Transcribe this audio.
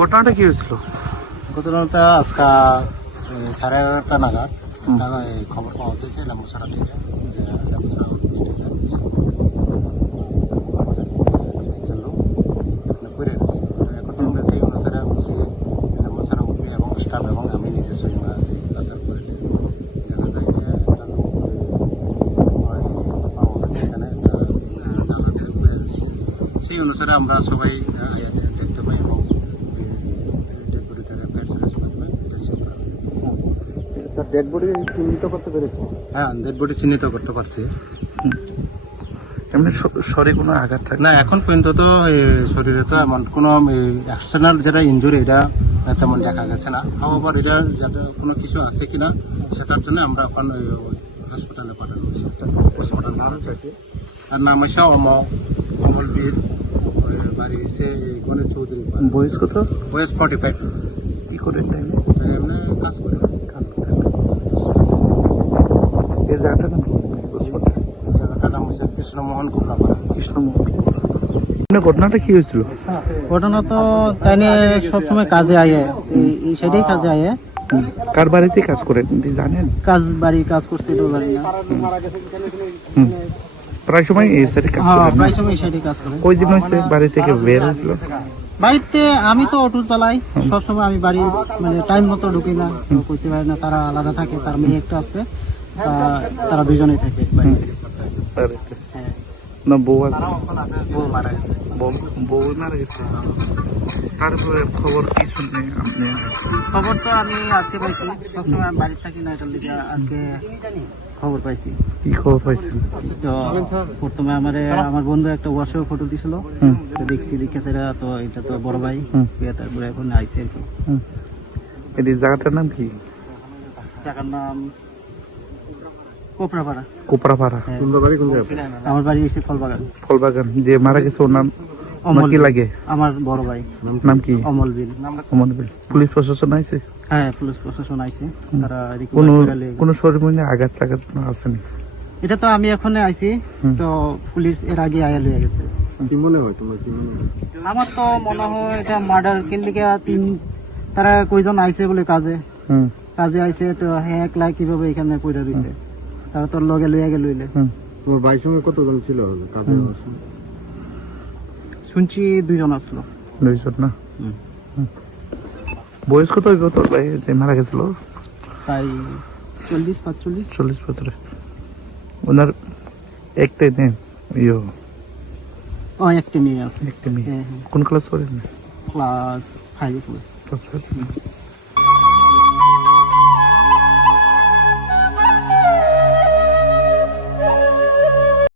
ঘটনাটা কি হয়েছিল? ঘটনাটা আজকে 11:30 নাগাদ খবর পাওয়া যাচ্ছে লাম্বুছড়া থেকে যে লাম্বুছড়া একজন লোক পড়ে গেছে। এখন আমরা সেই অনুসারে লাম্বুছড়া উঠবে এবং স্টাফ এবং আমি নিজে সঙ্গে আছি বাসার করে দেখা যায় যে একটা লোক পাওয়া গেছে এখানে জানাতে পড়ে গেছে। সেই অনুসারে আমরা সবাই দেখতে পাই এবং ডেড বডি চিহ্নিত করতে পেরেছে? হ্যাঁ, ডেড বডি চিহ্নিত করতে পারছি। এমনি শরীরে কোনো আঘাত থাকে না, এখন পর্যন্ত তো শরীরে তো এমন কোনো এক্সটার্নাল যেটা ইনজুরি এটা তেমন দেখা গেছে না। আবার এটা যাতে কোনো কিছু আছে কিনা সেটার জন্য আমরা এখন হসপিটালে পাঠানো হয়েছে। পোস্টমর্টম করা হয়েছে। আর নাম হচ্ছে অমলবীর, বাড়ি হচ্ছে গণেশ চৌধুরী। বয়স কত? বয়স 45। কি করে টাইমে এমনি কাজ করে। এই জায়গাটার নাম জায়গাটার নাম হচ্ছে কৃষ্ণমোহন কুমড়াপাড়া। কৃষ্ণমোহন। ঘটনাটা কি হয়েছিল? ঘটনা তো তাই সবসময় কাজে আয়ে এই সাইডেই কাজে আয়ে। কার বাড়িতে কাজ করেন জানেন? কাজ করতে তো পারি না। প্রায় সময় এই সাইডে কাজ হ্যাঁ, করেন? প্রায় সময় এই সাইডে কাজ করে। কয়দিন হয়েছে বাড়ি থেকে বের হয়েছিল? বাড়িতে আমি তো অটো চালাই, সবসময় আমি বাড়ি মানে টাইম মতো ঢুকি না, করতে পারি না। তারা আলাদা থাকে, তার মেয়ে একটা আছে, তারা দুজনেই থাকে বাড়িতে। বাড়িতে হ্যাঁ, না বউ আছে? বউ মারা গেছে। বউ মারা গেছে। তারপরে খবর কি শুনলেন আপনি? খবর তো আমি আজকে পাইছি, সবসময় আমি বাড়িতে থাকি না, এটার দিকে আজকে খবর পাইছি। কি খবর পাইছেন? তো প্রথমে আমার বন্ধু একটা হোয়াটসঅ্যাপ ফটো দিছিল, তো দেখছি লিখেছে তো এটা তো বড় ভাই। তারপরে এখন আইসি আর কি। এই জায়গাটার নাম কি? জায়গার নাম কোপড়াপাড়া। কোপড়াপাড়া। হ্যাঁ। বাড়ি কোন জায়গায়? আমার বাড়ি এসে ফলবাগান। ফলবাগান। যে মারা গেছে ওর নাম কি লাগে? আমার বড় ভাই। নাম কি? অমল বিল। অমর বিল। পুলিশ প্রশাসন আইছে? হ্যাঁ, পুলিশ প্রশাসন আইছে। তারা কোনো শরীর মধ্যে আঘাত টাঘাত আসেনি? এটা তো আমি এখন আইছি, তো পুলিশ এর আগে আয়া লয়ে গেছে। কি মনে হয় তোমার? কি মনে হয়? আমার তো মনে হয় এটা মার্ডার কিনলিকে তারা কয়জন আইছে বলে কাজে আইছে, তো হ্যাঁ একলা কিভাবে এখানে কইরা দিছে। তারা তোর লগে লইয়া গেল। তোমার ভাইয়ের সঙ্গে কতজন ছিল কাজে? শুনছি 2 জন আসলো। 2 জন না? বয়স কত হইব তোর ভাই যে মারা গেছিল? তাই 40-45। 40 বছর। ওনার একটাই নেই একটা মেয়ে আছে। একটা মেয়ে। হ্যাঁ, হ্যাঁ। কোন ক্লাস করেন? Class 5 class 5।